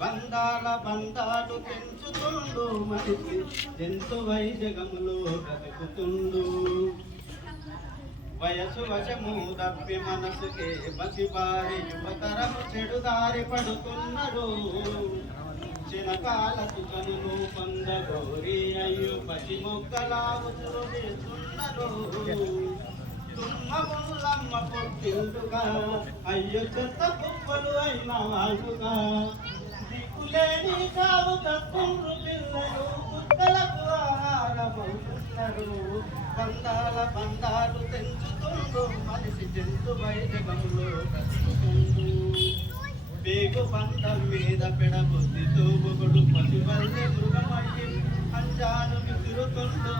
బంధాల బంధాలు పెంచుతుండు మనిషి జంతువై జగములో బ్రతుకుతుండు వయసు వశము తప్పి మనసుకే బసిబారి యువతరము చెడుదారి పడుతున్నారు చినకాలకు కనులు పొందగోరి అయ్యు పసి మొక్కలావుతురు చేస్తున్నారు తుమ్మములమ్మ పొట్టింటుగా అయ్యో చెత్త కుప్పలు అయిన వాళ్ళుగా దిక్కులేని కావు తప్పుండ్రు పిల్లలు కుక్కలకు ఆహారమవుతున్నారు బంధాల బంధాలు తెంచుతుండు మనిషి జంతువై జగములో బ్రతుకుతుండు పేగు బంధం మీద పెడబుద్ధి తోబుగుడు పసివల్లే మృగమయ్యి అంజాను విసురుతుండు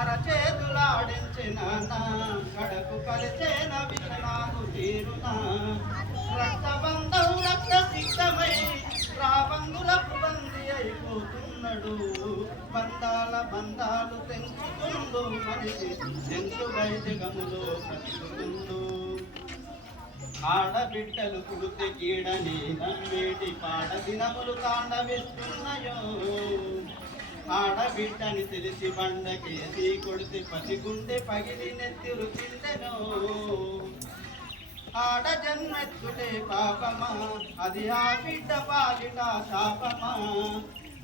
అరచేతులాడించిన కడకు పరిచేన విషనాకు తీరునా రక్తబంధం రక్త సిద్ధమై రాబందులకు బంది అయిపోతున్నాడు బంధాల బంధాలు తెంచుతుండు మనిషి జంతువై జగములో బ్రతుకుతుండు ఆడబిడ్డలు పుడితే కీడని నమ్మేటి పాడ దినములు తాండవిస్తున్నాయో ఆడబిడ్డని తెలిసి బండకేసి కొడితే పసిగుండె పగిలి నెత్తురు కిందెనో ఆడ జన్మెత్తుటే పాపమా అది ఆ బిడ్డ పాలిట శాపమా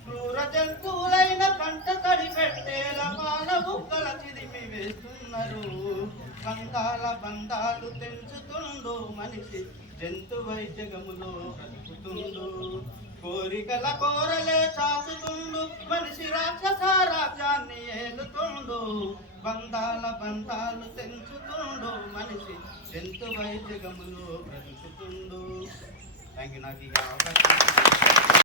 క్రూర జంతువులైన కంట తడి పెట్టేల పాల బుక్కల చిదిమి వేస్తున్నారు బంధాల బంధాలు తెంచుతుండు మనిషి జంతువై జగములో బ్రతుకుతుండు కోరికల కోరలే చాచుతుండు మనిషి రాక్షస రాజ్యాన్ని ఏలుతుండు బంధాల బంధాలు తెంచుతుండు మనిషి జంతువై జగములో బ్రతుకుతుండు థ్యాంక్ యూ నాకు